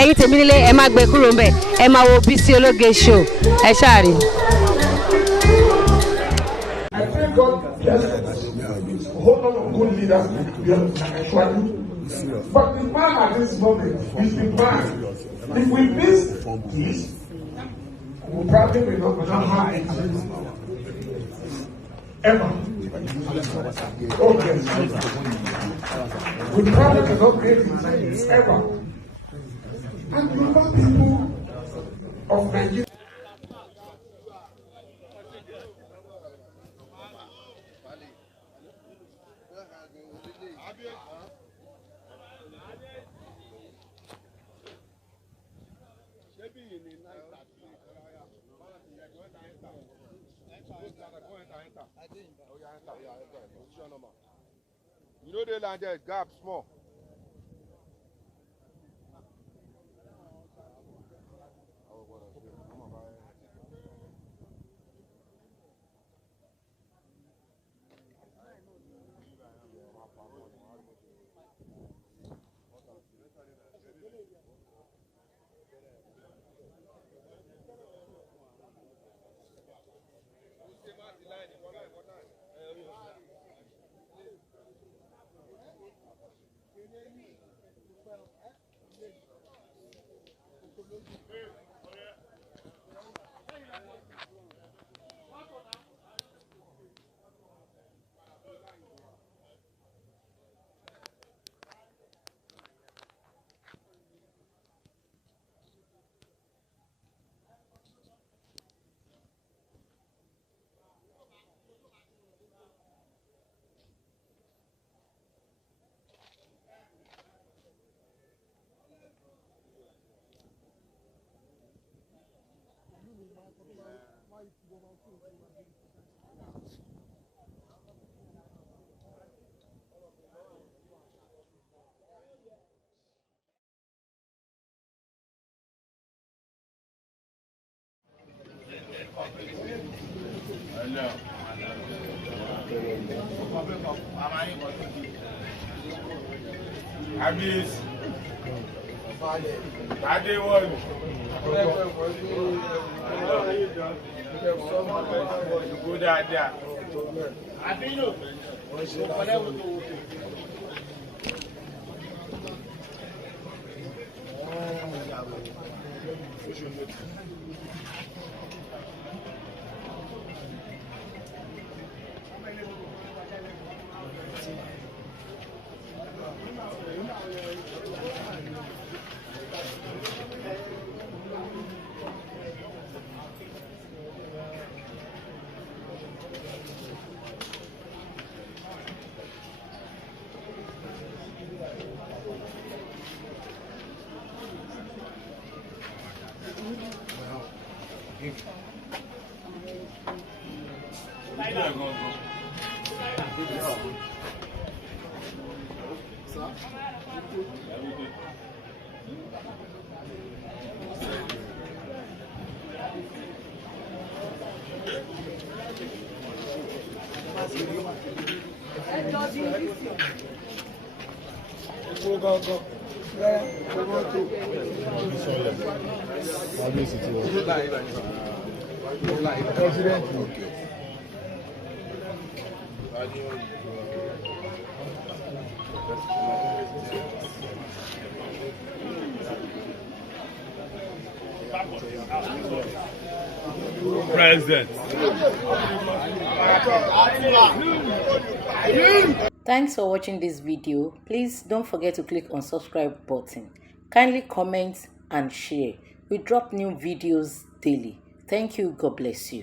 ẹ̀yin tèmi nílé ẹ má gbé kúrò ńbẹ̀ ẹ má wo Bísí Ológe show ẹ ṣáà rí. I pray God bless us. A whole lot of good leaders actually. But the man at this moment is the man. If we miss this, we probably will not hide. Ever. Okay. We probably will not make it ever. And you know people of Nigeria. You know they landed gap small. Abis. Ade one. Go there. Adino. President. Thanks for watching this video. Please don't forget to click on subscribe button. Kindly comment and share. We drop new videos daily. Thank you. God bless you.